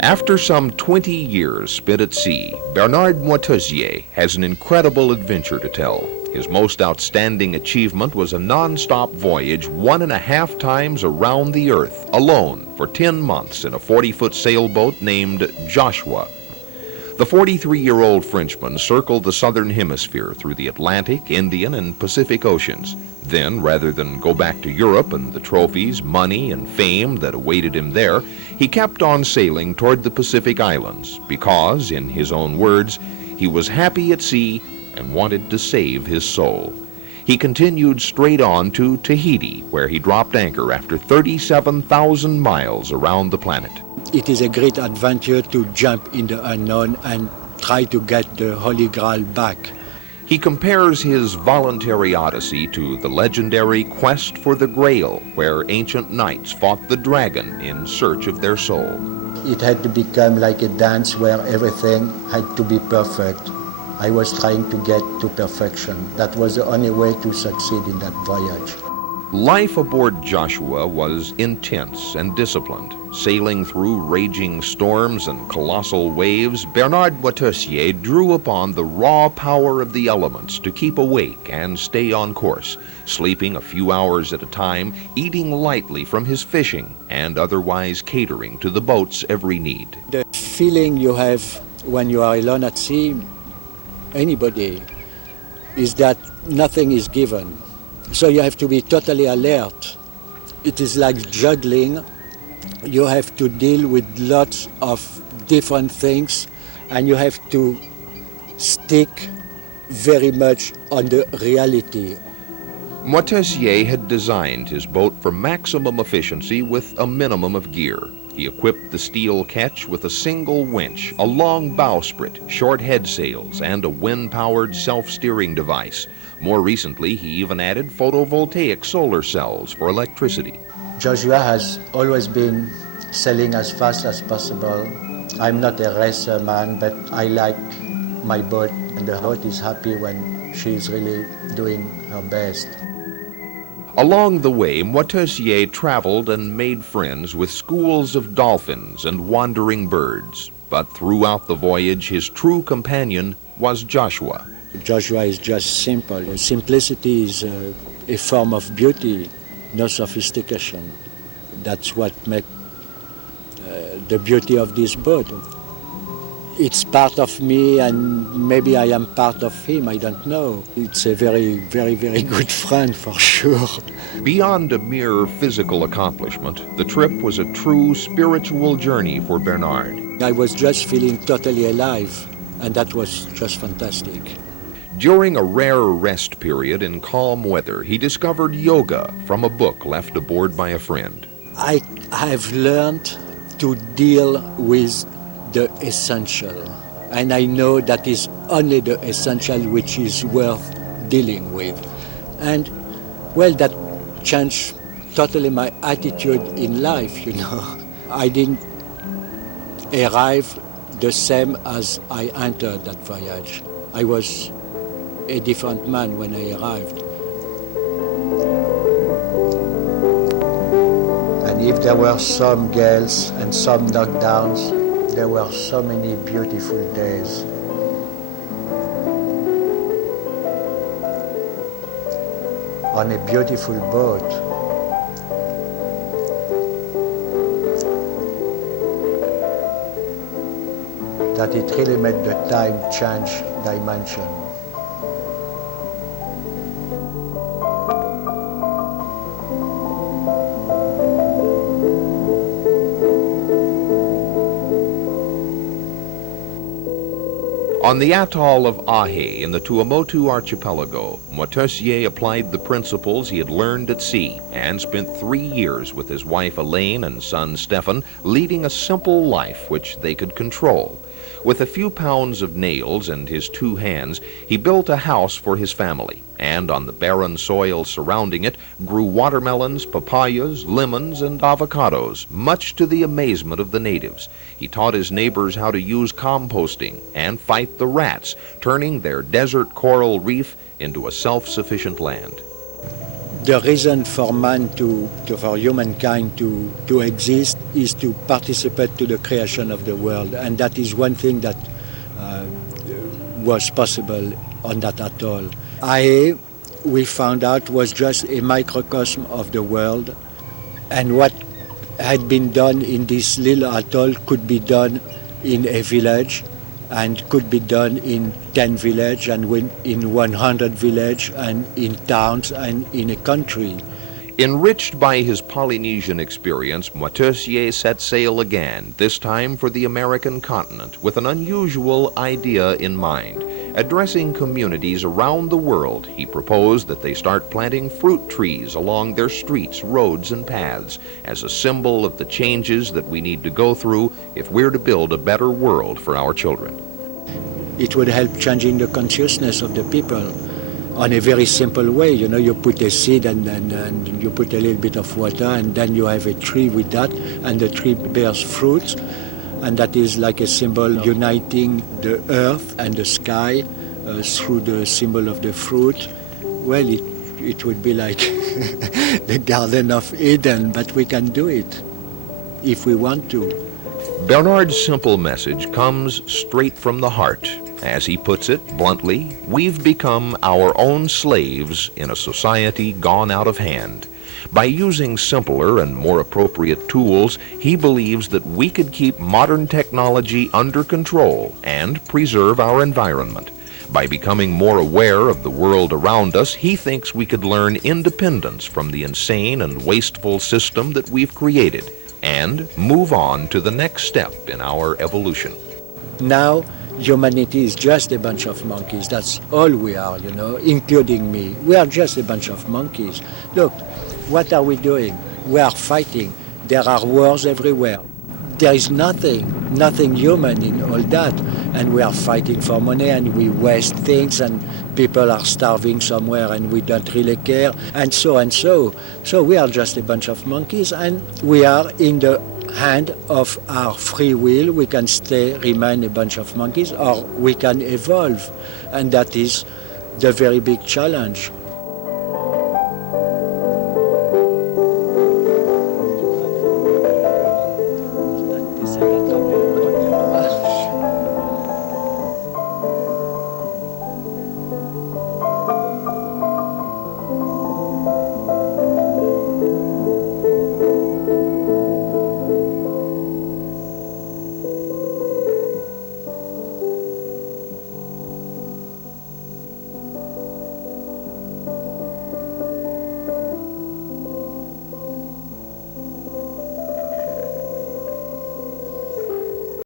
After some 20 years spent at sea, Bernard Moitessier has an incredible adventure to tell. His most outstanding achievement was a non-stop voyage 1.5 times around the Earth, alone, for 10 months in a 40-foot sailboat named Joshua. The 43-year-old Frenchman circled the southern hemisphere through the Atlantic, Indian, and Pacific Oceans. Then, rather than go back to Europe and the trophies, money, and fame that awaited him there, he kept on sailing toward the Pacific Islands because, in his own words, he was happy at sea and wanted to save his soul. He continued straight on to Tahiti, where he dropped anchor after 37,000 miles around the planet. It is a great adventure to jump in the unknown and try to get the Holy Grail back. He compares his voluntary odyssey to the legendary quest for the Grail, where ancient knights fought the dragon in search of their soul. It had to become like a dance where everything had to be perfect. I was trying to get to perfection. That was the only way to succeed in that voyage. Life aboard Joshua was intense and disciplined. Sailing through raging storms and colossal waves, Bernard Moitessier drew upon the raw power of the elements to keep awake and stay on course, sleeping a few hours at a time, eating lightly from his fishing, and otherwise catering to the boat's every need. The feeling you have when you are alone at sea, anybody, is that nothing is given. So you have to be totally alert. It is like juggling. You have to deal with lots of different things, and you have to stick very much on the reality. Moitessier had designed his boat for maximum efficiency with a minimum of gear. He equipped the steel ketch with a single winch, a long bowsprit, short head sails, and a wind-powered self-steering device. More recently, he even added photovoltaic solar cells for electricity. Joshua has always been sailing as fast as possible. I'm not a racer man, but I like my boat, and the boat is happy when she's really doing her best. Along the way, Moitessier traveled and made friends with schools of dolphins and wandering birds. But throughout the voyage, his true companion was Joshua. Joshua is just simple. Simplicity is a form of beauty, no sophistication. That's what makes the beauty of this boat. It's part of me, and maybe I am part of him, I don't know. It's a very, very, very good friend for sure. Beyond a mere physical accomplishment, the trip was a true spiritual journey for Bernard. I was just feeling totally alive, and that was just fantastic. During a rare rest period in calm weather, he discovered yoga from a book left aboard by a friend. I have learned to deal with the essential, and I know that is only the essential which is worth dealing with. And well, that changed totally my attitude in life, you know. I didn't arrive the same as I entered that voyage. I was a different man when I arrived. And if there were some gales and some knockdowns, there were so many beautiful days. On a beautiful boat. That it really made the time change dimension. On the atoll of Ahe in the Tuamotu archipelago, Moitessier applied the principles he had learned at sea and spent 3 years with his wife Elaine and son Stefan, leading a simple life which they could control. With a few pounds of nails and his 2 hands, he built a house for his family, and on the barren soil surrounding it grew watermelons, papayas, lemons, and avocados, much to the amazement of the natives. He taught his neighbors how to use composting and fight the rats, turning their desert coral reef into a self-sufficient land. The reason for for humankind to exist is to participate to the creation of the world, and that is one thing that was possible on that atoll. IA, we found out, was just a microcosm of the world, and what had been done in this little atoll could be done in a village, and could be done in 10 villages, and in 100 villages, and in towns, and in a country. Enriched by his Polynesian experience, Moitessier set sail again, this time for the American continent, with an unusual idea in mind. Addressing communities around the world, he proposed that they start planting fruit trees along their streets, roads, and paths as a symbol of the changes that we need to go through if we're to build a better world for our children. It would help changing the consciousness of the people on a very simple way. You know, you put a seed and you put a little bit of water, and then you have a tree with that, and the tree bears fruits. And that is like a symbol uniting the earth and the sky through the symbol of the fruit. Well, it would be like the Garden of Eden, but we can do it if we want to. Bernard's simple message comes straight from the heart. As he puts it bluntly, we've become our own slaves in a society gone out of hand. By using simpler and more appropriate tools, he believes that we could keep modern technology under control and preserve our environment. By becoming more aware of the world around us, he thinks we could learn independence from the insane and wasteful system that we've created and move on to the next step in our evolution. Now, humanity is just a bunch of monkeys. That's all we are, you know, including me. We are just a bunch of monkeys. Look, what are we doing? We are fighting. There are wars everywhere. There is nothing human in all that. And we are fighting for money, and we waste things, and people are starving somewhere, and we don't really care, and so and so. So we are just a bunch of monkeys, and we are in the hand of our free will. We can remain a bunch of monkeys, or we can evolve. And that is the very big challenge. Essaie d'attraper